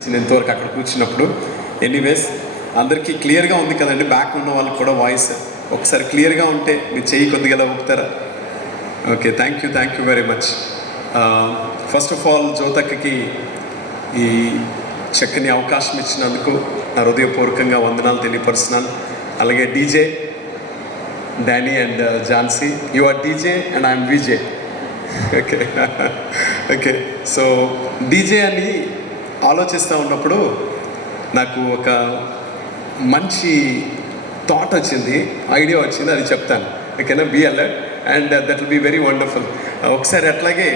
ఇంతవరకు అక్కడ కూర్చున్నప్పుడు. ఎనీవేస్, అందరికీ క్లియర్గా ఉంది కదండి? బ్యాక్ ఉన్న వాళ్ళకి కూడా వాయిస్ ఒకసారి క్లియర్గా ఉంటే మీ చెయ్యి కొద్దిగా ఎలా ఊపుతారా? Okay, thank you very much. First of all జ్యోతక్కకి ఈ చక్కని అవకాశం ఇచ్చినందుకు నా హృదయపూర్వకంగా వందనాలు తెలియపరుస్తున్నాను. అలాగే DJ Danny and Jhansi, you are DJ and I'm VJ. Okay okay, so DJ అని ఆలోచిస్తూ ఉన్నప్పుడు నాకు ఒక మంచి థాట్ వచ్చింది, ఐడియా వచ్చింది, అది చెప్తాను. ఓకేనా? Be alert and that will be very wonderful. ఒకసారి అట్లాగే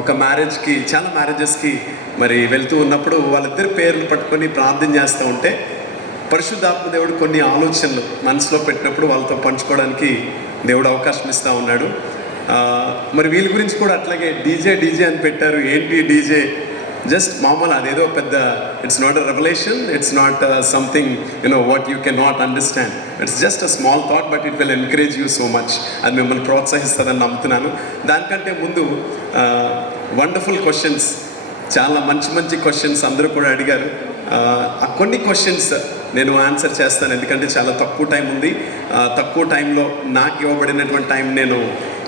ఒక మ్యారేజ్కి, చాలా మ్యారేజెస్కి మరి వెళ్తూ ఉన్నప్పుడు వాళ్ళిద్దరి పేర్లు పట్టుకొని ప్రార్థన చేస్తూ ఉంటే పరిశుద్ధాత్మ దేవుడు కొన్ని ఆలోచనలు మనసులో పెట్టినప్పుడు వాళ్ళతో పంచుకోవడానికి దేవుడు అవకాశం ఇస్తూ ఉన్నాడు. మరి వీళ్ళ గురించి కూడా అట్లాగే డీజే అని పెట్టారు. ఏంటి డీజే? జస్ట్ మామూలు, అదేదో పెద్ద, it's not a revolution, it's not something what you can not understand. It's just a small thought, but it will encourage you so much. అది మిమ్మల్ని ప్రోత్సహిస్తుందని నమ్ముతున్నాను. దానికంటే ముందు వండర్ఫుల్ క్వశ్చన్స్, చాలా మంచి క్వశ్చన్స్ అందరూ కూడా అడిగారు. ఆ కొన్ని క్వశ్చన్స్ నేను ఆన్సర్ చేస్తాను, ఎందుకంటే చాలా తక్కువ టైం ఉంది. తక్కువ టైంలో నాకు ఇవ్వబడినటువంటి టైం నేను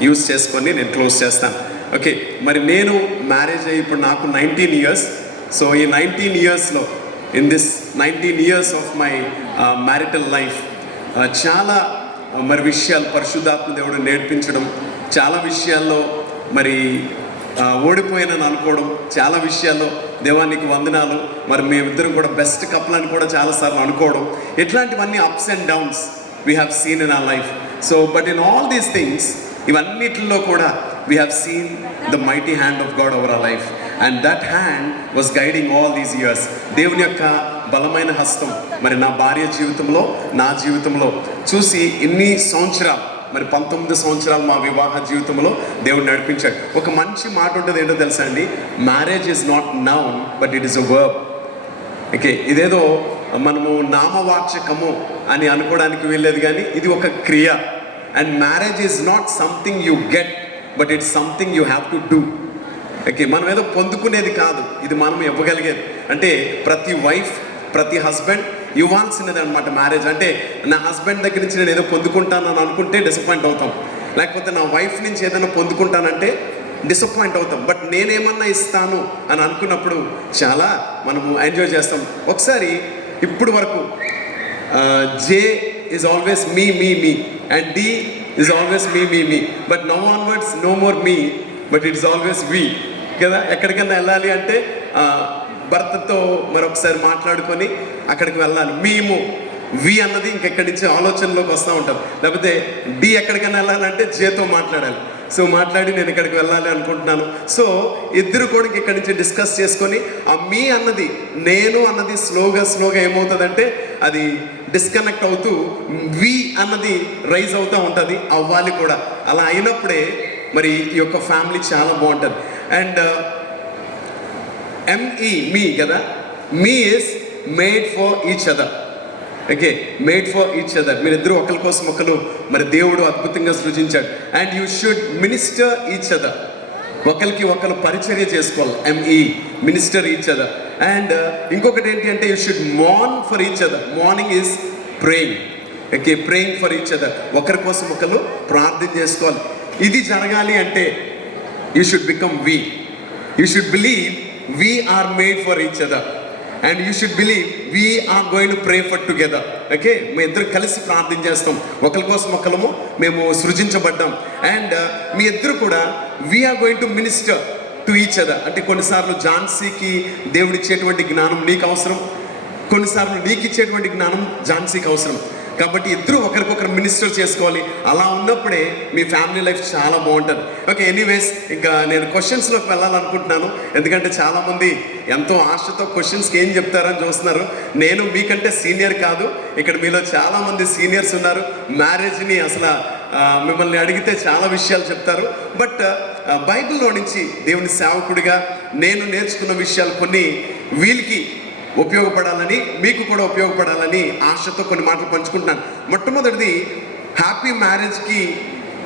యూజ్ చేసుకొని నేను క్లోజ్ చేస్తాను. ఓకే, మరి నేను మ్యారేజ్ అయ్యి ఇప్పుడు నాకు 19 years. సో ఈ 19 yearsలో, in this 19 years of my marital life, చాలా మరి విషయాలు పరిశుద్ధాత్మ దేవుడు నేర్పించడం, చాలా విషయాల్లో మరి ఓడిపోయానని అనుకోవడం, చాలా విషయాల్లో దేవానికి వందనాలు, మరి మేమిద్దరం కూడా బెస్ట్ కపుల్ అని కూడా చాలాసార్లు అనుకోవడం, ఇట్లాంటివన్నీ ups and downs we have seen in our life. So but in all these things, ఇవన్నిటిలో కూడా we have seen the mighty hand of God over our life, and that hand was guiding all these years. దేవుని యొక్క బలమైన హస్తం మరి నా భార్య జీవితంలో, నా జీవితంలో చూసి ఇన్ని సంవత్సరాలు, మరి 19 సంవత్సరాలు మా వివాహ జీవితంలో దేవుడు నడిపించాడు. ఒక మంచి మాట ఉంటుంది, ఏంటో తెలుసా అండి? Marriage is not noun but it is a verb. Okay, ఇదేదో మనము నామవాచకము అని అనుకోవడానికి వెళ్ళేది, కానీ ఇది ఒక క్రియ. And marriage is not something you get, but it's something you have to do. Okay, మనం ఏదో పొందుకునేది కాదు, ఇది మనం ఇవ్వగలిగేది. అంటే ప్రతి వైఫ్, ప్రతి హస్బెండ్ ఇవ్వాల్సినది అనమాట మ్యారేజ్. అంటే నా హస్బెండ్ దగ్గర నుంచి నేను ఏదో పొందుకుంటానని అనుకుంటే డిసప్పాయింట్ అవుతాం, లేకపోతే నా వైఫ్ నుంచి ఏదైనా పొందుకుంటానంటే డిసప్పాయింట్ అవుతాం. బట్ నేనేమన్నా ఇస్తాను అని అనుకున్నప్పుడు చాలా మనము ఎంజాయ్ చేస్తాం. ఒకసారి ఇప్పుడు వరకు J is always me and D is always me, but now onwards no more me, but it's always we కదా. ఎక్కడికన్నా వెళ్ళాలి అంటే భర్తతో మరొకసారి మాట్లాడుకొని అక్కడికి వెళ్ళాలి. మేము వి అన్నది ఇంకెక్కడి నుంచి ఆలోచనలోకి వస్తూ ఉంటాం. లేకపోతే డి ఎక్కడికైనా వెళ్ళాలంటే జేతో మాట్లాడాలి. సో మాట్లాడి నేను ఇక్కడికి వెళ్ళాలి అనుకుంటున్నాను. సో ఇద్దరు కూడా ఇక్కడి నుంచి డిస్కస్ చేసుకొని ఆ మీ అన్నది, నేను అన్నది స్లోగా ఏమవుతుందంటే అది డిస్కనెక్ట్ అవుతూ వి అన్నది రైజ్ అవుతూ ఉంటుంది, అవ్వాలి కూడా. అలా అయినప్పుడే మరి ఈ యొక్క ఫ్యామిలీ చాలా బాగుంటుంది. అండ్ ఎంఈ మీ కదా, me is made for each other. Okay, made for each other. మీరిద్దరూ ఒకరి కోసం ఒకరు మరి దేవుడు అద్భుతంగా సృజించాడు. And you should minister each other. ఒకరికి ఒకరు పరిచర్య చేసుకోవాలి. M E, minister each other. And ఇంకొకటి ఏంటి అంటే you should morn for each other. Morning is praying. Okay, praying for each other. ఒకరి కోసం ఒకరు ప్రార్థన చేసుకోవాలి. ఇది జరగాలి అంటే you should become we. You should believe we are made for each other and you should believe we are going to pray for together. Okay, మీ ఇద్దరు కలిసి ప్రార్థన చేస్తాం, ఒకరి కోసం ఒకరము మేము సృజించబడ్డాం. అండ్ మీ ఇద్దరు కూడా we are going to minister to each other. అంటే కొన్నిసార్లు ఝాన్సీకి దేవుడు ఇచ్చేటువంటి జ్ఞానం నీకు అవసరం, కొన్నిసార్లు నీకు ఇచ్చేటువంటి జ్ఞానం ఝాన్సీకి అవసరం. కాబట్టి ఇద్దరు ఒకరికొకరు మినిస్టర్ చేసుకోవాలి. అలా ఉన్నప్పుడే మీ ఫ్యామిలీ లైఫ్ చాలా బాగుంటుంది. ఓకే, ఎనీవేస్, ఇంకా నేను క్వశ్చన్స్లోకి వెళ్ళాలనుకుంటున్నాను, ఎందుకంటే చాలామంది ఎంతో ఆశతో క్వశ్చన్స్కి ఏం చెప్తారని చూస్తున్నారు. నేను మీకంటే సీనియర్ కాదు, ఇక్కడ మీలో చాలామంది సీనియర్స్ ఉన్నారు. మ్యారేజ్ని అసలు మిమ్మల్ని అడిగితే చాలా విషయాలు చెప్తారు. బట్ బైబిల్లో నుంచి దేవుని సేవకుడిగా నేను నేర్చుకున్న విషయాలు కొన్ని వీళ్ళకి ఉపయోగపడాలని, మీకు కూడా ఉపయోగపడాలని ఆశతో కొన్ని మాటలు పంచుకుంటున్నాను. మొట్టమొదటిది, హ్యాపీ మ్యారేజ్కి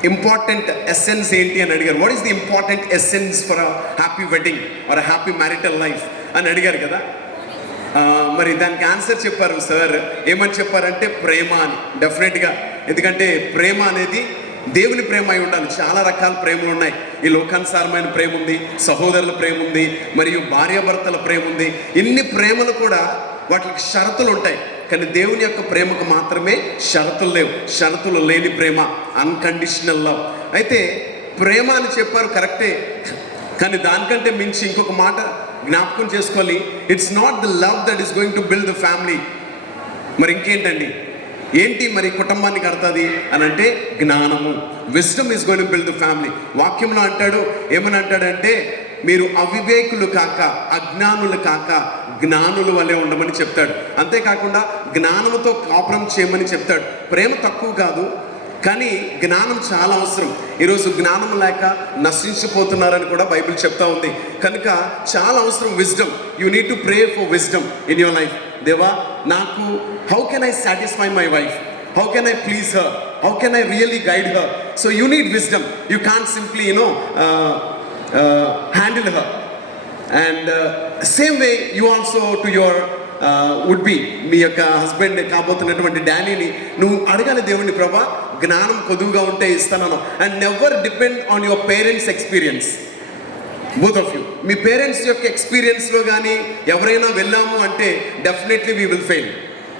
ఇంపార్టెంట్ ఎసెన్స్ ఏంటి అని అడిగారు. What is the important essence for a happy wedding are a happy marital life అని అడిగారు కదా. మరి దానికి ఆన్సర్ చెప్పారు సార్. ఏమని చెప్పారంటే ప్రేమ అని. డెఫినెట్గా, ఎందుకంటే ప్రేమ అనేది దేవుని ప్రేమ అయి ఉండాలి. చాలా రకాల ప్రేమలు ఉన్నాయి. ఈ లోకానుసారమైన ప్రేమ ఉంది, సహోదరుల ప్రేమ ఉంది, మరియు భార్యాభర్తల ప్రేమ ఉంది. ఇన్ని ప్రేమలు కూడా వాటికి షరతులు ఉంటాయి. కానీ దేవుని యొక్క ప్రేమకు మాత్రమే షరతులు లేవు. షరతులు లేని ప్రేమ, అన్కండిషనల్ లవ్. అయితే ప్రేమ అని చెప్పారు కరెక్టే, కానీ దానికంటే మించి ఇంకొక మాట జ్ఞాపకం చేసుకోవాలి. It's not the love that is going to build the family. మరి ఇంకేంటండి, ఏంటి మరి కుటుంబాన్ని కడతాది అని అంటే జ్ఞానము. Wisdom is going to build the family. వాక్యంలో అంటాడు, ఏమని అంటాడంటే మీరు అవివేకులు కాక అజ్ఞానులు కాక జ్ఞానుల వల్లే ఉండమని చెప్తాడు. అంతేకాకుండా జ్ఞానముతో కాపురం చేయమని చెప్తాడు. ప్రేమ తక్కువ కాదు, కానీ జ్ఞానం చాలా అవసరం. ఈరోజు జ్ఞానం లేక నశించిపోతున్నారని కూడా బైబిల్ చెప్తా ఉంది. కనుక చాలా అవసరం wisdom. You need to pray for wisdom in your life. దేవా, నాకు how can I satisfy my wife, how can I please her, how can I really guide her. So you need wisdom. You can't simply handle her. And same way you also to your would be మీ యొక్క husband కాబోతున్నటువంటి డానీని నువ్వు అడగాలి దేవుని, ప్రభా జ్ఞానం కొద్దుగా ఉంటే ఇస్తాను. And never depend on your parents experience. Both of you, me parents యొక్క ఎక్స్పీరియన్స్లో కానీ ఎవరైనా వెళ్ళాము అంటే డెఫినెట్లీ వీ విల్ ఫెయిల్.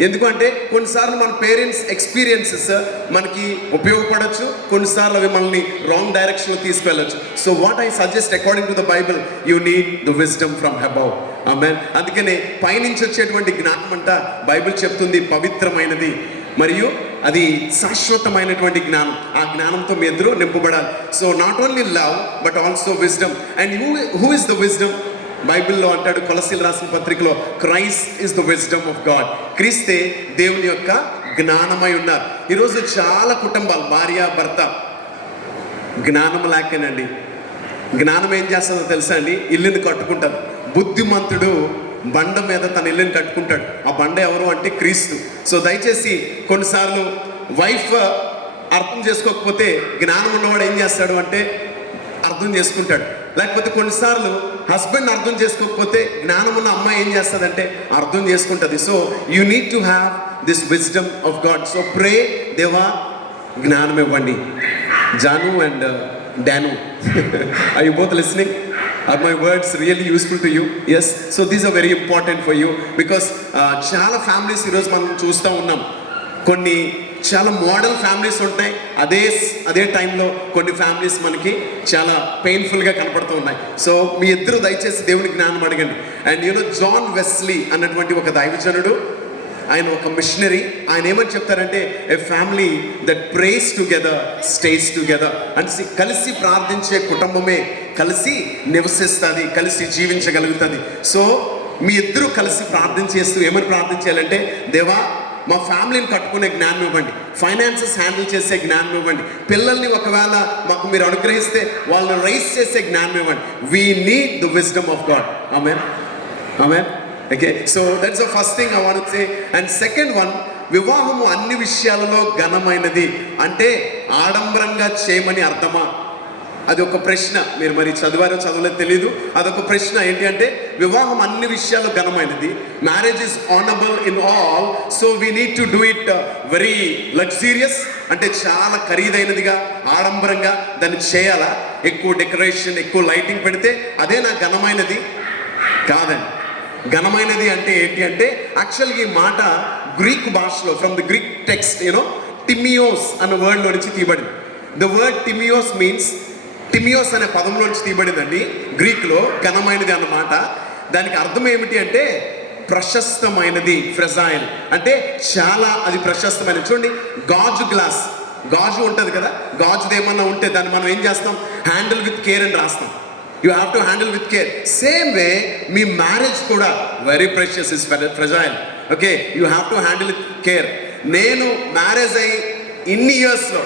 ఎందుకంటే కొన్నిసార్లు మన పేరెంట్స్ ఎక్స్పీరియన్సెస్ మనకి ఉపయోగపడవచ్చు, కొన్నిసార్లు అవి మనల్ని రాంగ్ డైరెక్షన్లో తీసుకెళ్ళచ్చు. So what I suggest according to the Bible, you need the wisdom from above. Amen. అందుకనే పైనుంచి వచ్చేటువంటి జ్ఞానం అంట బైబిల్ చెప్తుంది పవిత్రమైనది, మరియు అది శాశ్వతమైనటువంటి జ్ఞానం. ఆ జ్ఞానంతో మీ ఇద్దరు నింపబడాలి. So not only love but also wisdom. And who is the wisdom? బైబిల్లో అంటాడు, కొలసీలు రాసిన పత్రికలో, Christ is the wisdom of God. క్రీస్తే దేవుని యొక్క జ్ఞానమై ఉన్నారు. ఈరోజు చాలా కుటుంబాలు భార్య భర్త జ్ఞానం లేకేనండి. జ్ఞానం ఏం చేస్తుందో తెలుసా అండి? ఇల్లుని కట్టుకుంటారు. బుద్ధిమంతుడు బండ మీద తన ఇల్లుని కట్టుకుంటాడు. ఆ బండ ఎవరు అంటే క్రీస్తు. సో దయచేసి కొన్నిసార్లు వైఫ్ అర్థం చేసుకోకపోతే జ్ఞానం ఉన్నవాడు ఏం చేస్తాడు అంటే అర్థం చేసుకుంటాడు. లేకపోతే కొన్నిసార్లు హస్బెండ్ అర్థం చేసుకోకపోతే జ్ఞానం ఉన్న అమ్మాయి ఏం చేస్తుందంటే అర్థం చేసుకుంటుంది. So you need to have this wisdom of God. So pray, దేవా జ్ఞానం ఇవ్వండి. Janu and Danny, are you both listening? Are my words really useful to you? Yes. So these are very important for you because చాలా families ఈరోజు మనం చూస్తూ ఉన్నాం. కొన్ని చాలా మోడల్ ఫ్యామిలీస్ ఉంటాయి, అదే టైంలో కొన్ని ఫ్యామిలీస్ మనకి చాలా పెయిన్ఫుల్గా కనపడుతూ ఉన్నాయి. సో మీ ఇద్దరు దయచేసి దేవుని జ్ఞానం అడగండి. అండ్ జాన్ వెస్లీ అన్నటువంటి ఒక దైవజనుడు, ఆయన ఒక మిషనరీ. ఆయన ఏమని చెప్తారంటే, a family that prays together stays together. అంటే కలిసి ప్రార్థించే కుటుంబమే కలిసి నివసిస్తుంది, కలిసి జీవించగలుగుతుంది. సో మీ ఇద్దరు కలిసి ప్రార్థన చేస్తూ ఏమని ప్రార్థించాలంటే, దేవా మా ఫ్యామిలీని కట్టుకునే జ్ఞానం ఇవ్వండి, ఫైనాన్సెస్ హ్యాండిల్ చేసే జ్ఞానం ఇవ్వండి, పిల్లల్ని ఒకవేళ మాకు మీరు అనుగ్రహిస్తే వాళ్ళని రైస్ చేసే జ్ఞానం ఇవ్వండి. We need the wisdom of God. Amen, amen. Okay, so that's the first thing I want to say. And second one, వివాహము అన్ని విషయాలలో ఘనమైనది అంటే ఆడంబరంగా చేయమని అర్థమా? అది ఒక ప్రశ్న. మీరు మరి చదివారో చదవలేదో తెలీదు. అదొక ప్రశ్న. ఏంటి అంటే వివాహం అన్ని విషయాలు ఘనమైనది. Marriage is honourable in all, so we need to do it very luxurious. అంటే చాలా ఖరీదైనదిగా, ఆడంబరంగా దాన్ని చేయాలా? ఎక్కువ డెకరేషన్, ఎక్కువ లైటింగ్ పెడితే అదే నా ఘనమైనది? కాదండి. ఘనమైనది అంటే ఏంటి అంటే యాక్చువల్గా ఈ మాట గ్రీక్ భాషలో, from the Greek text, Timios అన్న వర్డ్లో నుంచి తీయబడింది. The word Timios means, Timios అనే పదంలోంచి తీయబడిందండి గ్రీక్లో, ఘనమైనది అన్నమాట. దానికి అర్థం ఏమిటి అంటే ప్రశస్తమైనది, ఫ్రెజైల్ అంటే చాలా అది ప్రశస్తమైనది. చూడండి, గాజు గ్లాస్, గాజు ఉంటుంది కదా, గాజుది ఏమన్నా ఉంటే దాన్ని మనం ఏం చేస్తాం? హ్యాండిల్ విత్ కేర్ అని రాస్తాం. You have to handle with care. Same way మీ మ్యారేజ్ కూడా very precious, is fragile. Okay, you have to handle with care. నేను మ్యారేజ్ అయ్యి ఇన్ని ఇయర్స్లో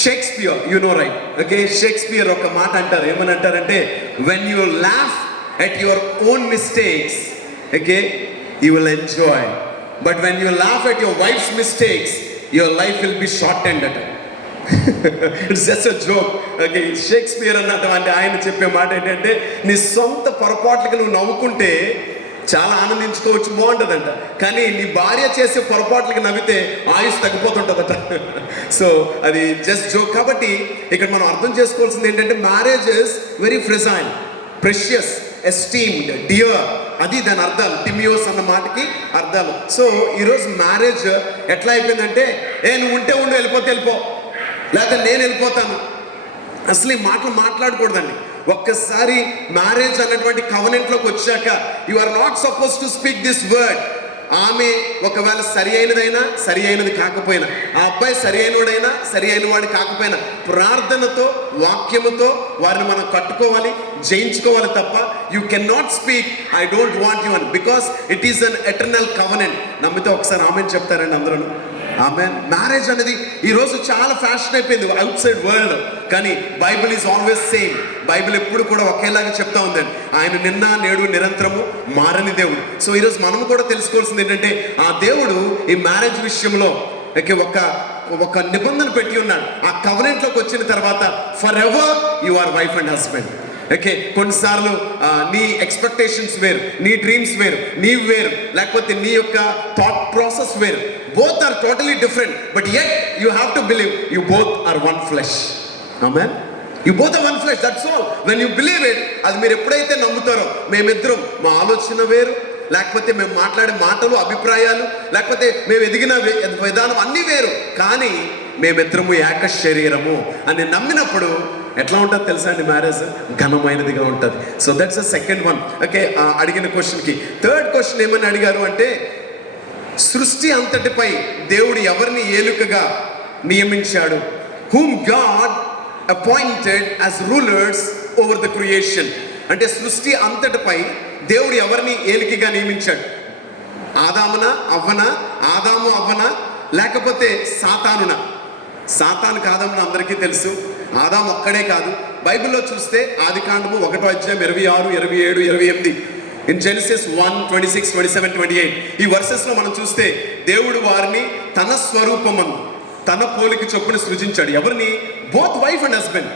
Shakespeare, you know right, okay, Shakespeare ఒక మాట అంటారు. ఏమని అంటారంటే, when you laugh at your own mistakes, okay, you will enjoy, but when you laugh at your wife's mistakes, your life will be short end అట. It's just a joke. Okay, Shakespeare అన్నటువంటి ఆయన చెప్పే మాట ఏంటంటే, నీ సొంత పొరపాట్లకి నువ్వు నవ్వుకుంటే చాలా ఆనందించుకోవచ్చు, బాగుంటుందంట. కానీ నీ భార్య చేసే పొరపాట్లకి నవ్వితే ఆయుష్ తగ్గిపోతుంటుందట. సో అది జస్ట్ జోక్. కాబట్టి ఇక్కడ మనం అర్థం చేసుకోవాల్సింది ఏంటంటే, marriage is very fragile, precious, esteemed, dear, అది దాని అర్థాలు. టిమియోస్ అన్న మాటకి అర్థాలు. సో ఈరోజు మ్యారేజ్ ఎట్లా అయిపోయిందంటే, నువ్వు ఉంటే ఉండు, వెళ్ళిపోతే వెళ్ళిపో, లేకపోతే నేను వెళ్ళిపోతాను. అసలు ఈ మాటలు మాట్లాడకూడదండి. ఒక్కసారి మ్యారేజ్ అన్నటువంటి కవనెంట్లోకి వచ్చాక you are not suppose to speak this word. ఆమె ఒకవేళ సరి అయినదైనా సరి అయినది కాకపోయినా, ఆ అబ్బాయి సరి అయినవాడైనా సరి అయిన వాడు కాకపోయినా, ప్రార్థనతో వాక్యముతో వారిని మనం కట్టుకోవాలి, జయించుకోవాలి తప్ప you can not speak I don't want you అని, because it is an eternal covenant. నమ్మితే ఒకసారి ఆమెన్ చెప్తారండి అందరూ. ఆమెన్. మ్యారేజ్ అనేది ఈరోజు చాలా ఫ్యాషన్ అయిపోయింది అవుట్ సైడ్ వరల్డ్, కానీ Bible is always same. Bible ఎప్పుడు కూడా ఒకేలాగా చెప్తా ఉందండి. ఆయన నిన్న నేడు నిరంతరము మారని దేవుడు. సో ఈరోజు మనం కూడా తెలుసుకోవాల్సింది ఏంటంటే, ఆ దేవుడు ఈ మ్యారేజ్ విషయంలో ఒక నిబంధన పెట్టి ఉన్నాడు. ఆ కవనెంట్లోకి వచ్చిన తర్వాత for ever you or wife and husband. Okay, కొన్నిసార్లు నీ ఎక్స్పెక్టేషన్స్ వేరు, నీ డ్రీమ్స్ వేరు, నీవు వేరు, లేకపోతే నీ యొక్క థాట్ ప్రాసెస్ వేరు. Both are totally different, but yet you have to believe you both are one flesh. Amen. You both are one flesh, that's all. When you believe it, అది మీరు ఎప్పుడైతే నమ్ముతారో, మేమిద్దరం, మా ఆలోచన వేరు, లేకపోతే మేము మాట్లాడే మాటలు, అభిప్రాయాలు, లేకపోతే మేము ఎదిగిన విధానం అన్నీ వేరు, కానీ మేమిద్దరము ఏక శరీరము అని నమ్మినప్పుడు ఎట్లా ఉంటుంది తెలుసా అండి, మ్యారేజ్ ఘనమైనదిగా ఉంటుంది. So that's a second one. Okay, అడిగిన క్వశ్చన్కి థర్డ్ క్వశ్చన్ ఏమని అడిగారు అంటే, సృష్టి అంతటిపై దేవుడు ఎవరిని ఏలుకగా నియమించాడు? whom God appointed as rulers over the creation. అంటే సృష్టి అంతటిపై దేవుడు ఎవరిని ఏలికగా నియమించాడు? ఆదామునా, అవ్వనా? ఆదాము అవ్వనా, లేకపోతే సాతానునా? సాతాను కాదమని అందరికీ తెలుసు. ఆదాము ఒక్కడే కాదు. బైబిల్లో చూస్తే ఆదికాండము 1:26, 27, 28, ఇన్ జెనసిస్ 1:26, 27, 28 ఈ వర్సెస్లో మనం చూస్తే దేవుడు వారిని తన స్వరూపమందు తన పోలిక చొప్పున సృజించాడు. ఎవరిని? Both wife and husband.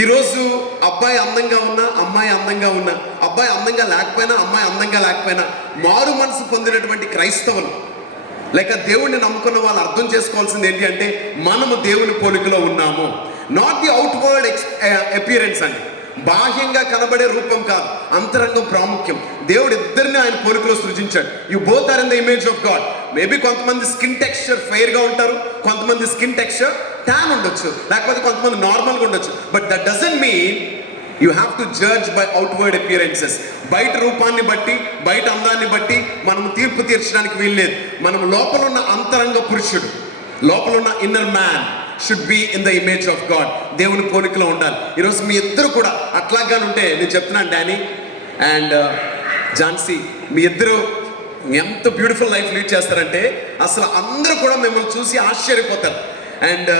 ఈరోజు అబ్బాయి అందంగా ఉన్నా, అమ్మాయి అందంగా ఉన్నా, అబ్బాయి అందంగా లేకపోయినా, అమ్మాయి అందంగా లేకపోయినా, మారు మనసు పొందినటువంటి క్రైస్తవులు లేక దేవుడిని నమ్ముకున్న వాళ్ళు అర్థం చేసుకోవాల్సింది ఏంటి అంటే, మనము దేవుని పోలికలో ఉన్నాము. నాట్ ది అవుట్వర్డ్ అపియరెన్స్ అండి, బాహ్యంగా కనబడే రూపం కాదు, అంతరంగం ప్రాముఖ్యం. దేవుడు ఇద్దరిని ఆయన పోలికలో సృజించాడు. You both are in the image of God. Maybe కొంతమంది స్కిన్ టెక్స్చర్ ఫెయిర్గా ఉంటారు, కొంతమంది స్కిన్ టెక్స్చర్ ట్యాన్ ఉండొచ్చు, లేకపోతే కొంతమంది నార్మల్గా ఉండొచ్చు. But that doesn't mean you have to judge by outward appearances. బయట రూపాన్ని బట్టి, బయట అందాన్ని బట్టి మనం తీర్పు తీర్చడానికి వీల్లేదు. మనం లోపల ఉన్న అంతరంగ పురుషుడు, లోపల ఉన్న inner man should be in the image of God. దేవుని పోలికలో ఉండాలి. ఈరోజు మీ ఇద్దరు కూడా అట్లాగానే ఉంటే, నేను చెప్తున్నాను డానీ అండ్ ఝాన్సీ, మీ ఇద్దరు ఎంత బ్యూటిఫుల్ లైఫ్ లీడ్ చేస్తారంటే అసలు అందరూ కూడా మిమ్మల్ని చూసి ఆశ్చర్యపోతారు. అండ్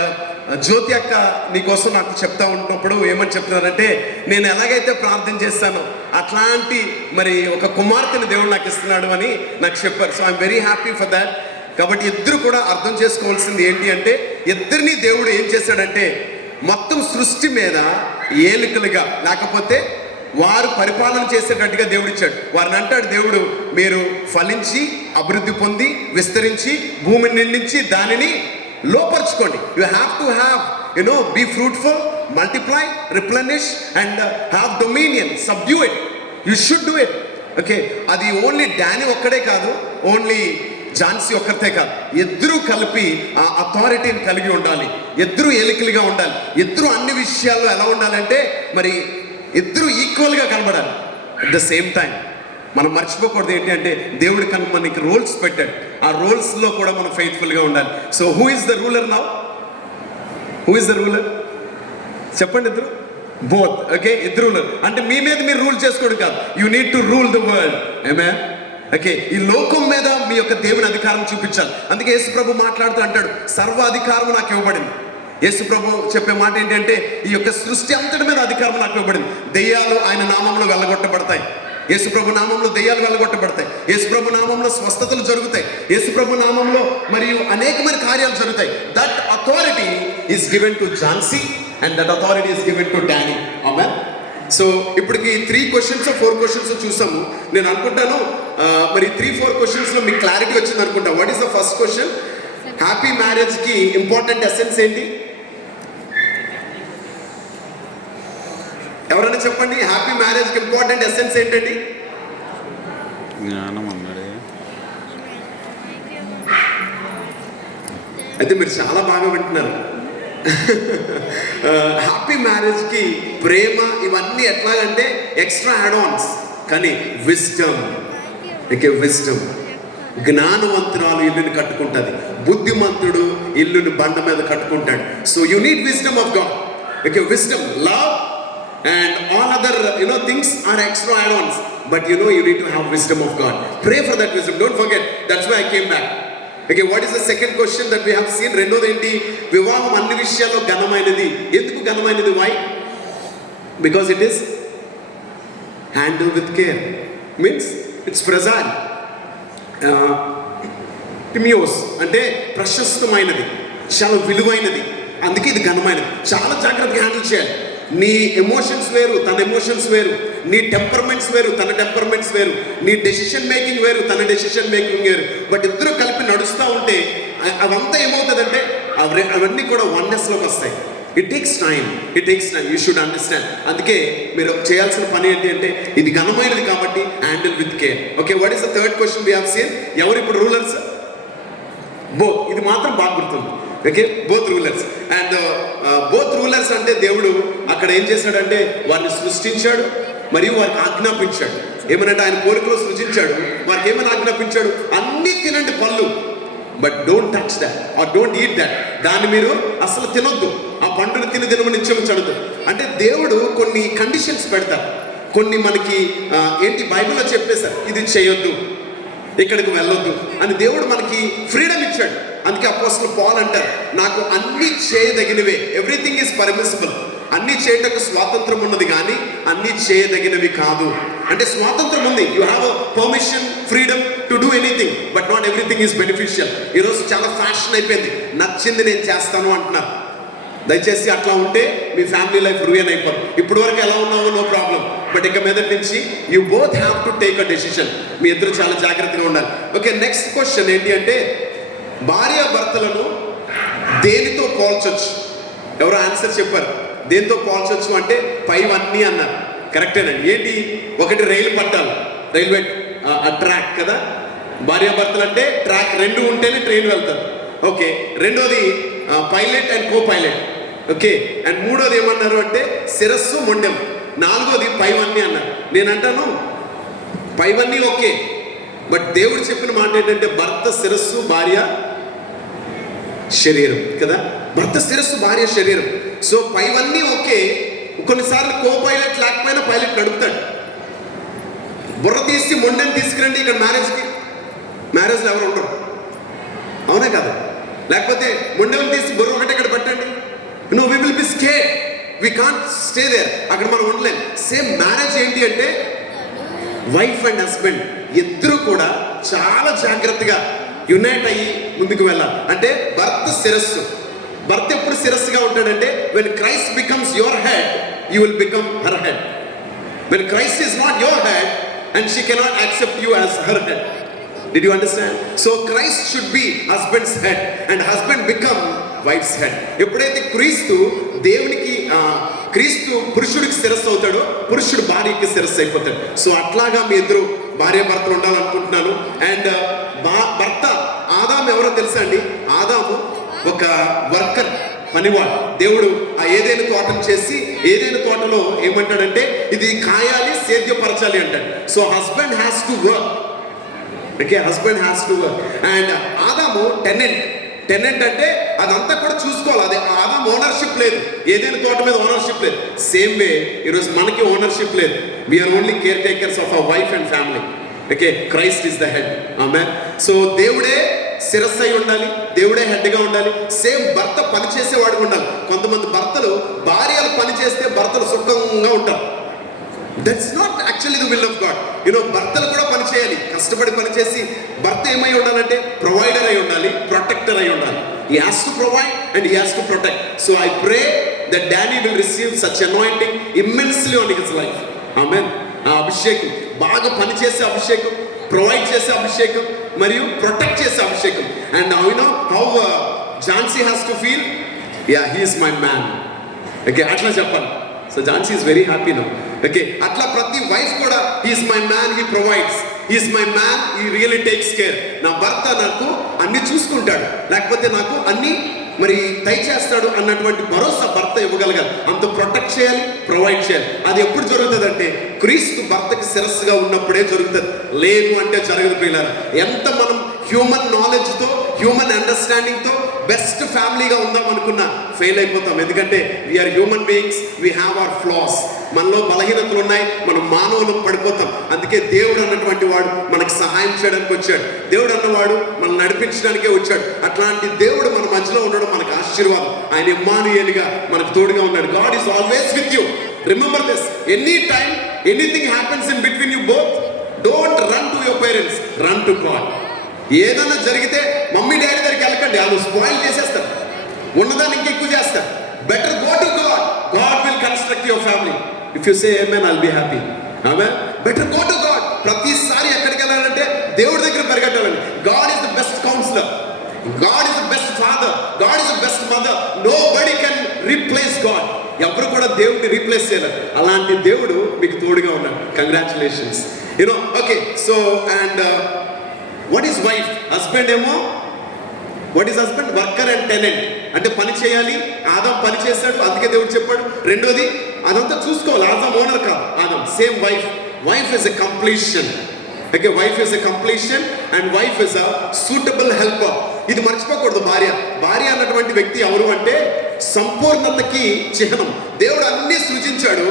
జ్యోతి అక్క నీకోసం నాకు చెప్తా ఉంటున్నప్పుడు ఏమని చెప్తున్నారంటే, నేను ఎలాగైతే ప్రార్థన చేస్తానో అట్లాంటి మరి ఒక కుమార్తెని దేవుడు నాకు ఇస్తున్నాడు అని నాకు చెప్పారు. So I'm very happy for that. కాబట్టి ఇద్దరు కూడా అర్థం చేసుకోవాల్సింది ఏంటి అంటే, ఇద్దరిని దేవుడు ఏం చేశాడంటే, మొత్తం సృష్టి మీద ఏలికలుగా, లేకపోతే వారు పరిపాలన చేసేటట్టుగా దేవుడు ఇచ్చాడు. వారిని అంటాడు దేవుడు, మీరు ఫలించి అభివృద్ధి పొంది విస్తరించి భూమిని నిండించి దానిని లోపరుచుకోండి. You have to have be fruitful, multiply, replenish and have dominion, subdue it. You should do it. Okay, అది ఓన్లీ డానీ ఒక్కడే కాదు, ఓన్లీ ఝాన్సీ ఒక్కరితే కాదు, ఇద్దరూ కలిపి ఆ అథారిటీని కలిగి ఉండాలి. ఇద్దరు ఏలికలుగా ఉండాలి. ఇద్దరు అన్ని విషయాల్లో ఎలా ఉండాలంటే, మరి ఇద్దరు ఈక్వల్గా కనబడాలి. అట్ ద సేమ్ టైం మనం మర్చిపోకూడదు ఏంటి అంటే, దేవుడు కనుక మనకి రోల్స్ పెట్టాడు. ఆ రోల్స్లో కూడా మనం ఫెయిత్ఫుల్గా ఉండాలి. So who is the ruler now? Who is the ruler? చెప్పండి. ఇద్దరు, బోత్. ఓకే, ఇద్దరు రూలర్ అంటే మీ మీద మీరు రూల్ చేసుకోవడం కాదు, you need to rule the world. Amen. Okay, ఈ లోకం మీద మీ యొక్క దేవుని అధికారం చూపించాలి. అందుకే యేసు ప్రభు మాట్లాడుతూ అంటాడు, సర్వ అధికారం నాకు ఇవ్వబడింది. యేసు ప్రభు చెప్పే మాట ఏంటంటే, ఈ యొక్క సృష్టి అంతటి మీద అధికారం నాకు ఇవ్వబడింది. దెయ్యాలు ఆయన నామంలో వెళ్ళగొట్టబడతాయి, యేసుప్రభు నామంలో దెయ్యాలు వెళ్ళగొట్టబడతాయి, యేసుప్రభు నామంలో స్వస్థతలు జరుగుతాయి, యేసుప్రభు నామంలో మరియు అనేకమైన కార్యాలు జరుగుతాయి. That authority is given to Jhansi and that authority is given to Danny. Amen. So ఇప్పటికి 3 క్వశ్చన్స్ 4 క్వశ్చన్స్ చూసాము. నేను అనుకుంటాను మరి 3-4 క్వశ్చన్స్లో మీకు క్లారిటీ వచ్చింది అనుకుంటా. What is the first question? Happy మ్యారేజ్కి ఇంపార్టెంట్ ఎసెన్స్ ఏంటి? ఎవరైనా చెప్పండి, హ్యాపీ మ్యారేజ్కి ఇంపార్టెంట్ ఎసెన్స్ ఏంటండి? జ్ఞానం అన్నాడే. అయితే మీరు చాలా బాగా వింటున్నారు. హ్యాపీ మ్యారేజ్కి ప్రేమ ఇవన్నీ ఎట్లాగంటే ఎక్స్ట్రా యాడ్ ఆన్స్, కానీ విజ్డమ్, విజ్డమ్. జ్ఞానవంతురాలు ఇల్లుని కట్టుకుంటుంది, బుద్ధిమంతుడు ఇల్లుని బండ మీద కట్టుకుంటాడు. So you need wisdom of God. Wisdom, love and all other things are extra add-ons, but you need to have wisdom of God. Pray for that wisdom, don't forget. That's why I came back. What is the second question that we have seen? రెండోది ఏంటి? వివాహం అన్ని విషయాల్లో ఘనమైనది. ఎందుకు ఘనమైనది? why? Because it is handled with care, means it's fragile. Timios అంటే ప్రశస్తమైనది, చాలా విలువైనది, అందుకే ఇది ఘనమైనది. చాలా జాగ్రత్తగా హ్యాండిల్ చేయాలి. నీ ఎమోషన్స్ వేరు, తన ఎమోషన్స్ వేరు, నీ టెంపర్మెంట్స్ వేరు, తన టెంపర్మెంట్స్ వేరు, నీ డెసిషన్ మేకింగ్ వేరు, తన డెసిషన్ మేకింగ్ వేరు. బట్ ఇద్దరు కలిపి నడుస్తూ ఉంటే అవంతా ఏమవుతుందంటే అవన్నీ కూడా వన్నెస్లోకి వస్తాయి. It takes time, you should understand. అందుకే మీరు చేయాల్సిన పని ఏంటి అంటే ఇది ఘనమైనది కాబట్టి handle with care. Okay, what is the third question we have seen? ఎవరు ఇప్పుడు రూలర్స్? బోత్. ఇది మాత్రం బాగా గుర్తుంది. Okay, both rulers. And both rulers అంటే దేవుడు అక్కడ ఏం చేశాడంటే వారిని సృష్టించాడు మరియు వారికి ఆజ్ఞాపించాడు. ఏమనంటే ఆయన కోరికలో సృజించాడు, వారికి ఏమని ఆజ్ఞాపించాడు? అన్నీ తినండి పళ్ళు, but don't touch that or don't eat that. దాన్ని మీరు అసలు తినొద్దు, ఆ పండును తిని నిత్యముంచవద్దు. అంటే దేవుడు కొన్ని కండిషన్స్ పెడతారు, కొన్ని మనకి ఏంటి బైబిల్లో చెప్పేశారు, ఇది చేయొద్దు, ఇక్కడికి వెళ్ళొద్దు అని దేవుడు మనకి ఫ్రీడమ్ ఇచ్చాడు. అందుకే అపోస్తలుడు పౌలు అంటారు, నాకు అన్ని చేయదగినవే, ఎవ్రీథింగ్ ఈజ్ పర్మిసిబుల్. అన్ని చేయటకు స్వాతంత్రం ఉన్నది కానీ అన్ని చేయదగినవి కాదు. అంటే స్వాతంత్రం ఉంది, you have permission, freedom to do anything, but not everything is beneficial. ఈరోజు చాలా ఫ్యాషన్ అయిపోయింది, నచ్చింది నేను చేస్తాను అంటున్నారు. దయచేసి అట్లా ఉంటే మీ ఫ్యామిలీ లైఫ్ రూయన్ అయిపోరు. ఇప్పుడు వరకు ఎలా ఉన్నావో నో ప్రాబ్లం, బట్ ఇక మీద నుంచి you both have to take a decision. మీ ఇద్దరు చాలా జాగ్రత్తగా ఉండాలి. ఓకే, నెక్స్ట్ క్వశ్చన్ ఏంటి అంటే భార్య భర్తలను దేనితో పోల్చొచ్చు? ఎవరో ఆన్సర్ చెప్పారు. దేనితో పోల్చొచ్చు అంటే పైవన్నీ అన్నారు. కరెక్టేనండి. ఏంటి? ఒకటి రైలు పట్టాలి, రైల్వే ట్రాక్ కదా. భార్యాభర్తలు అంటే ట్రాక్ రెండు ఉంటేనే ట్రైన్ వెళ్తారు. ఓకే, రెండోది pilot and co pilot. Okay, and మూడోది ఏమన్నారు అంటే శిరస్సు మొండెం. నాలుగోది పైవన్నీ అన్నారు. నేను అంటాను పైవన్నీ ఓకే, బట్ దేవుడు చెప్పిన మాట ఏంటంటే భర్త శిరస్సు, భార్య శరీరం కదా. భర్త శిరస్సు, భార్య శరీరం. సో పైవన్నీ ఓకే. కొన్నిసార్లు కో పైలట్ లేకపోయినా పైలట్ నడుపుతాడు. బుర్ర తీసి మొండెని తీసుకురండి ఇక్కడ మ్యారేజ్లో ఎవరు ఉండరు, అవునే కదా. లేకపోతే మొండెని తీసి బుర్ర ఒకటి ఇక్కడ పెట్టండి, we will be scared, we can't stay there, అక్కడ మనం ఉండలేం. సేమ్ మ్యారేజ్ ఏంటి అంటే వైఫ్ అండ్ హస్బెండ్ ఇద్దరు కూడా చాలా జాగ్రత్తగా యునైట్ అయ్యి ముందుకు వెళ్ళాలి. అంటే భర్త శిరస్సు. భర్త ఎప్పుడు శిరస్సుగా ఉంటాడంటే when Christ becomes your head, you will become her head. When Christ is not your head and she cannot accept you as her head. Did you understand? So Christ should be husband's head and husband become wife's head. ఎప్పుడైతే క్రీస్తు పురుషుడికి శిరస్సు అవుతాడో పురుషుడు భార్యకి శిరస్సు అయిపోతాడు. So అట్లాగా మీ ఇద్దరు భార్య భర్తలు ఉండాలనుకుంటున్నాను. అండ్ భర్త ఆదాము ఎవరో తెలుసా అండి? ఆదాము ఒక వర్కర్, పనివాడు. దేవుడు ఆ ఏదైనా తోటను చేసి ఏదైనా తోటలో ఏమంటాడంటే ఇది కాయాలి, సేద్యపరచాలి అంటాడు. So husband has to work. Okay, husband has to work. And ఆదాము టెనెంట్ అంటే అదంతా కూడా చూసుకోవాలి. అదే ఆదాము ఓనర్షిప్ లేదు, ఏదైనా తోట మీద ఓనర్షిప్ లేదు. సేమ్ వే ఈరోజు మనకి ఓనర్షిప్ లేదు. We are only caretakers of our wife and family. Okay, Christ is the head. Amen. So దేవుడే శిరస్సు అయి ఉండాలి, దేవుడే హెడ్గా ఉండాలి. సేమ్ భర్త పనిచేసేవాడిగా ఉండాలి. కొంతమంది భర్తలు భార్యలు పనిచేస్తే భర్తలు సుఖంగా ఉంటారు. That's not actually the will of God. భర్తలు కూడా పని చేయాలి, కష్టపడి పని చేసి భర్త ఏమై ఉండాలంటే ప్రొవైడర్ అయి ఉండాలి, ప్రొటెక్టర్ అయి ఉండాలి. He has to provide and he has to protect. So I pray that Danny will receive such anointing immensely on his life. Amen. ఆ అభిషేకం, బాగా పని చేసే అభిషేకం, ప్రొవైడ్ చేసే అభిషేకం, మరియు ప్రొటెక్ట్ చేసే అభిషేకం. And how Jhansi has to feel, yeah he is my man. Okay, అట్లా చెప్పాలి. So Jhansi is very happy now. Okay, అట్లా ప్రతి వైఫ్ కూడా he is my man, he provides, he is my man, he really takes care. నా భర్త నాకు అన్ని చూసుకుంటాడు, లేకపోతే నాకు అన్ని మరి దయచేస్తాడు అన్నటువంటి భరోసా భర్త ఇవ్వగలగాలి. అంత ప్రొటెక్ట్ చేయాలి, ప్రొవైడ్ చేయాలి. అది ఎప్పుడు జరుగుతుంది అంటే క్రీస్తు భర్తకి శిరస్సుగా ఉన్నప్పుడే జరుగుతుంది, లేదు అంటే జరగదు. పిల్లలు ఎంత మనం హ్యూమన్ నాలెడ్జ్తో, హ్యూమన్ అండర్స్టాండింగ్తో బెస్ట్ ఫ్యామిలీగా ఉందాం అనుకున్నా ఫెయిల్ అయిపోతాం. ఎందుకంటే we are human beings, we have our flaws. మనలో బలహీనతలు ఉన్నాయి, మనం మానవులు పడిపోతాం. అందుకే దేవుడు అన్నటువంటి వాడు మనకు సహాయం చేయడానికి వచ్చాడు. దేవుడు అన్నవాడు మనం నడిపించడానికే వచ్చాడు. అట్లాంటి దేవుడు మన మధ్యలో ఉండడం మనకు ఆశీర్వాదం. ఆయన ఇమ్మానుయేలుగా మనకు తోడుగా ఉన్నాడు. God is always with you. Remember this, any time anything happens in between you both, don't run to your parents, run to God. ఏదైనా జరిగితే మమ్మీ డాడీ దగ్గరికి వెళ్ళకండి, వాళ్ళు స్పాయిల్ చేసేస్తారు, ఉన్నదాన్ని ఇంకెక్కువ చేస్తారు. Better go to God, God will construct your family. If you say amen, I'll be happy. Amen. Better go to God. ప్రతిసారి ఎక్కడికి వెళ్ళాలంటే దేవుడి దగ్గర పరిగెట్టాలండి. God is the best counsellor, God is the best father, God is the best mother. Nobody can replace God. ఎవరు కూడా దేవుడిని replace చేయలేరు. అలాంటి దేవుడు మీకు తోడుగా ఉన్నాడు. Congratulations. Okay. So and what is wife? Husband ఏమో, what is husband? Worker and tenant. అంటే పని చేయాలి. ఆదాం పని చేశాడు, అందుకే దేవుడు చెప్పాడు. రెండోది అదంతా చూసుకోవాలి. ఆదాం ఓనర్ కాదు, Adam. Same wife. Wife is a completion. Okay, wife is a completion and wife is a suitable helper. ఇది మర్చిపోకూడదు. భార్య అన్నటువంటి వ్యక్తి ఎవరు అంటే సంపూర్ణతకి చిహ్నం. దేవుడు అన్ని సృజించాడు,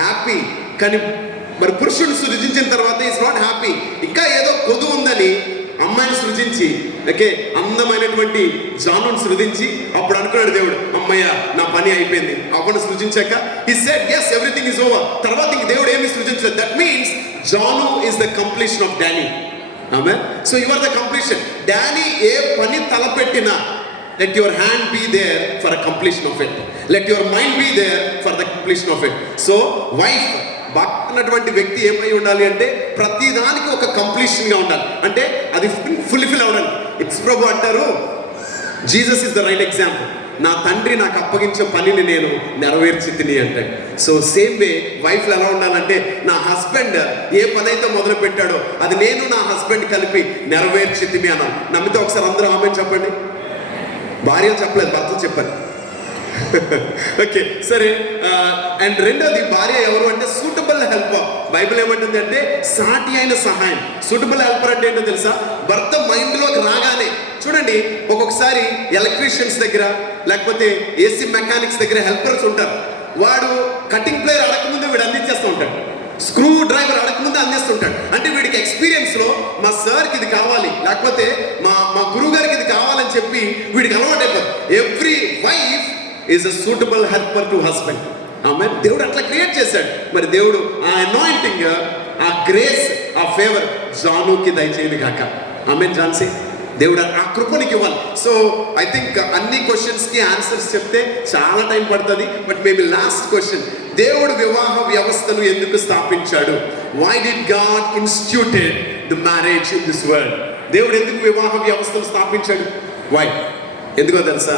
హ్యాపీ. కానీ మరి పురుషుడు సృజించిన తర్వాత ఈజ్ నాట్ హ్యాపీ. ఇంకా ఏదో కొద్దు ఉందని అమ్మాయిని సృజించి, ఓకే, అందమైనటువంటి జానుని సృజించి అప్పుడు అనుకున్నాడు దేవుడు, అమ్మయ్య నా పని అయిపోయింది. అవ్వను సృజించాక he said yes, everything is over. తర్వాత ఇంక దేవుడు ఏమి సృజించలేదు. That means Janu is the completion of Danny. Amen. So you are the completion. Danny ఏ పని తలపెట్టినా let your hand be there for a completion of it. Let your mind be there for the completion of it. So wife, అన్నటువంటి వ్యక్తి ఏమై ఉండాలి అంటే ప్రతి దానికి ఒక కంప్లీషన్గా ఉండాలి. అంటే అది ఫుల్ఫిల్ అవ్వడానికి. ఇట్స్ ప్రభు అంటారు, Jesus is the right example. నా తండ్రి నాకు అప్పగించే పనిని నేను నెరవేర్చి తిని అంటే. సో సేమ్ వే వైఫ్లు ఎలా ఉండాలంటే నా హస్బెండ్ ఏ పని అయితే మొదలు పెట్టాడో అది నేను నా హస్బెండ్ కలిపి నెరవేర్చి తిని అన్నాను. నమ్మితే ఒకసారి అందరూ ఆమె చెప్పండి. భార్యలు చెప్పలేదు, భర్తలు చెప్పారు. ఓకే, సరే. అండ్ రెండోది భార్య ఎవరు అంటే సూటబుల్ హెల్పర్. బైబిల్ ఏమంటుంది అంటే సాటి అయిన సహాయం. సూటబుల్ హెల్పర్ అంటే ఏంటో తెలుసా? భర్త మైండ్లోకి రాగానే, చూడండి ఒక్కొక్కసారి ఎలక్ట్రీషియన్స్ దగ్గర లేకపోతే ఏసీ మెకానిక్స్ దగ్గర హెల్పర్స్ ఉంటారు. వాడు కటింగ్ ప్లేయర్ అడగకముందే వీడు అందించేస్తూ ఉంటాడు, స్క్రూ డ్రైవర్ అడగకముందే అందిస్తుంటాడు. అంటే వీడికి ఎక్స్పీరియన్స్లో మా సార్కి ఇది కావాలి, లేకపోతే మా గురువు గారికి ఇది కావాలని చెప్పి వీడికి అలవాటు అయిపోతుంది. Every wife is a suitable helper to husband. Amen. దేవుడు అట్లా క్రియేట్ చేశాడు. మరి దేవుడు ఆ అనాయింటింగ్, ఆ గ్రేస్, ఆ ఫేవర్ జానుకి దయచేయను కాక. ఆమేన్. ఝాన్సీ, దేవుడు ఆ కృపనికి ఇవ్వాలి. సో ఐ థింక్ అన్ని క్వశ్చన్స్కి ఆన్సర్స్ చెప్తే చాలా టైం పడుతుంది. బట్ మేబీ లాస్ట్ క్వశ్చన్, దేవుడు వివాహ వ్యవస్థను ఎందుకు స్థాపించాడు? Why did God instituted the marriage in this world? దేవుడు ఎందుకు వివాహ వ్యవస్థను స్థాపించాడు? వై? ఎందుకో తెలుసా?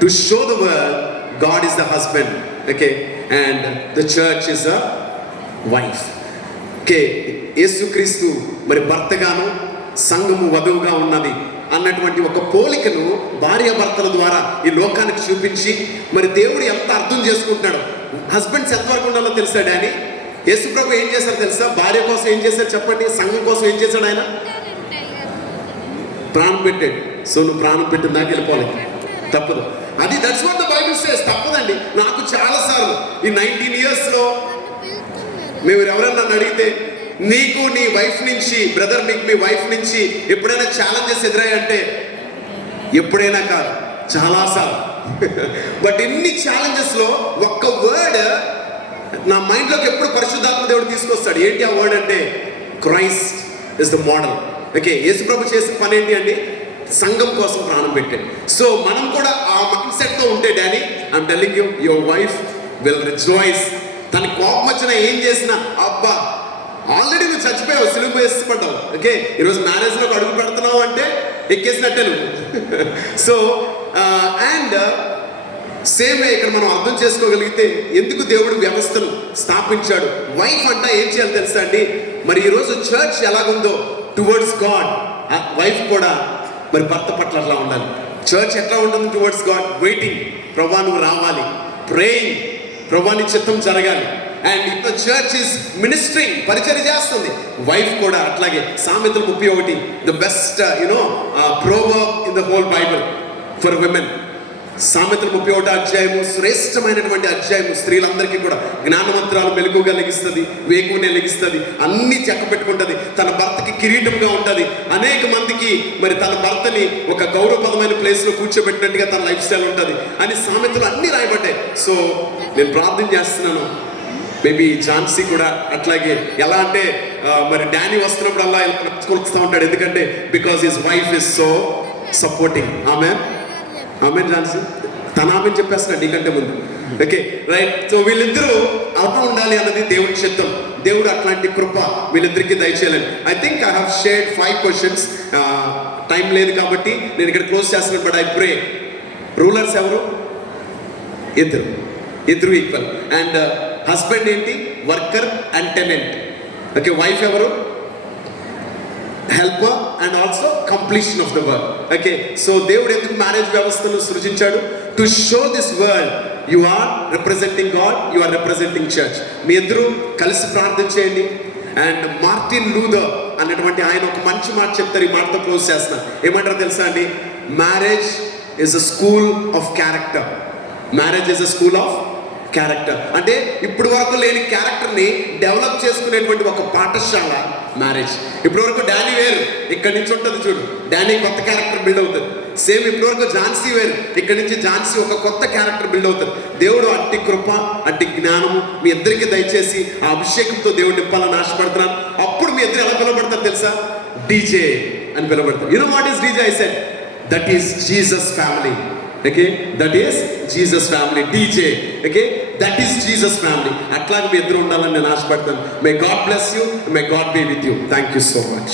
To show the world God is the husband, okay, and the church is a wife. Okay, యేసుక్రీస్తు మరి భర్తగాను సంఘము వధువుగా ఉన్నది అన్నటువంటి ఒక పోలికను భార్యాభర్తల ద్వారా ఈ లోకానికి చూపించి మరి దేవుడు ఎంత అర్థం చేసుకుంటున్నాడు. హస్బెండ్స్ ఎంతవరకు ఉండాలో తెలుసా డాడీ? యేసుప్రభు ఏం చేశారు తెలుసా? భార్య కోసం ఏం చేశారు చెప్పండి? సంఘం కోసం ఏం చేశాడు ఆయన? ప్రాణం పెట్టాడు. సో నువ్వు ప్రాణం పెట్టిన దాకా వెళ్ళిపోవాలి, తప్పదు. అది that's what the Bible says. తప్పదండి. నాకు చాలాసార్లు ఈ 19 yearsలో మేము ఎవరన్నా అడిగితే నీకు నీ వైఫ్ నుంచి, బ్రదర్ మీకు మీ వైఫ్ నుంచి ఎప్పుడైనా ఛాలెంజెస్ ఎదురయ్యంటే ఎప్పుడైనా కాదు, చాలాసార్లు. బట్ ఎన్ని ఛాలెంజెస్లో ఒక్క వర్డ్ నా మైండ్లోకి ఎప్పుడు పరిశుద్ధాత్మ దేవుడు తీసుకొస్తాడు. ఏంటి ఆ వర్డ్ అంటే Christ is the model. Okay, యేసుప్రభు చేసిన పని ఏంటి అండి? సంఘం కోసం ప్రాణం పెట్టాడు. సో మనం కూడా ఆ మైండ్ సెట్తో ఉంటే daddy, I'm telling you, your wife will rejoice. తనకి కోపం వచ్చినా ఏం చేసినా, అబ్బా ఆల్రెడీ నువ్వు చచ్చిపోయావు, సిలువ వేసిపడ్డావు. ఓకే, ఈరోజు మ్యారేజ్లోకి అడుగు పెడుతున్నావు అంటే ఎక్కేసినట్టే నువ్వు. సో అండ్ సేమ్ వే ఇక్కడ మనం అర్థం చేసుకోగలిగితే ఎందుకు దేవుడు వ్యవస్థను స్థాపించాడు. వైఫ్ అంటా ఏం చేయాలి తెలుసా అండి? మరి ఈరోజు చర్చ్ ఎలాగుందో టువర్డ్స్ గాడ్, వైఫ్ కూడా మరి భర్త పట్ల అట్లా ఉండాలి. చర్చ్ ఎట్లా ఉంటుంది టువర్డ్స్ గాడ్? వెయిటింగ్, ప్రభా నువ్వు రావాలి. ప్రేయింగ్, ప్రభా నీ చిత్తం జరగాలి. అండ్ ఇప్పుడు చర్చ్ ఇస్ మినిస్ట్రింగ్, పరిచర్య చేస్తుంది. వైఫ్ కూడా అట్లాగే. సామెతలు 31, the best proverb in the whole Bible for women. సామెతలు 31 అధ్యాయము శ్రేష్టమైనటువంటి అధ్యాయము. స్త్రీలందరికీ కూడా జ్ఞానవంతురాలు మెలకుగా లెగిస్తుంది, వేకునే లెగిస్తుంది, అన్ని చెక్క పెట్టుకుంటుంది, తన భర్తకి కిరీటంగా ఉంటుంది. అనేక మందికి మరి తన భర్తని ఒక గౌరవపదమైన ప్లేస్లో కూర్చోబెట్టినట్టుగా తన లైఫ్ స్టైల్ ఉంటుంది అని సామెతలు అన్నీ రాయబడ్డాయి. సో నేను ప్రార్థన చేస్తున్నాను, మేబీ ఝాన్సీ కూడా అట్లాగే. ఎలా అంటే మరి డానీ వస్తున్నప్పుడు అలా నడుచుకొస్తూ ఉంటాడు. ఎందుకంటే because his wife is so supporting. ఆమె ఝాన్సీ తన ఆమె చెప్పేస్తున్నాడు నీకంటే ముందు. Okay right. సో వీళ్ళిద్దరూ అలా ఉండాలి అన్నది దేవుడి చిత్తం. దేవుడు అట్లాంటి కృప వీళ్ళిద్దరికీ దయచేయాలని. I think I have shared 5 questions. Time లేదు కాబట్టి నేను ఇక్కడ క్లోజ్ చేస్తున్నాను. బట్ ఐ ప్రే, రూలర్స్ ఎవరు? ఇద్దరు ఈక్వల్. అండ్ హస్బెండ్ ఏంటి? Worker and tenant. Okay, wife ఎవరు? Helper and also completion of the work. Okay, so దేవుడు ఎందుకు మ్యారేజ్ వ్యవస్థను సృజించాడు? To show this world you are representing God, you are representing church. మీ ఇద్దరు కలిసి ప్రార్థన చేయండి. అండ్ మార్టిన్ లూథర్ అన్నటువంటి ఆయన ఒక మంచి మాట చెప్తారు. ఈ మాటతో క్లోజ్ చేస్తున్నా. ఏమంటారో తెలుసా అండి? Marriage is a school of character. Marriage is a school of character. అంటే ఇప్పుడు వరకు లేని క్యారెక్టర్ని డెవలప్ చేసుకునేటువంటి ఒక పాఠశాల మ్యారేజ్. ఇప్పటి వరకు డానీ వేరు, ఇక్కడి నుంచి ఉంటుంది చూడు, డానీ కొత్త క్యారెక్టర్ బిల్డ్ అవుతుంది. సేమ్ ఇప్పటి వరకు ఝాన్సీ వేరు, ఇక్కడి నుంచి ఝాన్సీ ఒక కొత్త క్యారెక్టర్ బిల్డ్ అవుతుంది. దేవుడు అట్టి కృప, అట్టి జ్ఞానము మీ ఇద్దరికి దయచేసి ఆ అభిషేకంతో దేవుడు నింపాలని ఆశపడుతున్నాను. అప్పుడు మీ ఇద్దరు ఎలా పిలవబడతారు తెలుసా? డీజే అని పిలవబడతారు. You know what is DJ? I said that is Jesus family. Okay, that is Jesus family. DJ, okay, that is Jesus family. అట్లాగే మీ ఇద్దరు ఉండాలని నేను ఆశపడతాను. May God bless you, may God be with you. Thank you so much.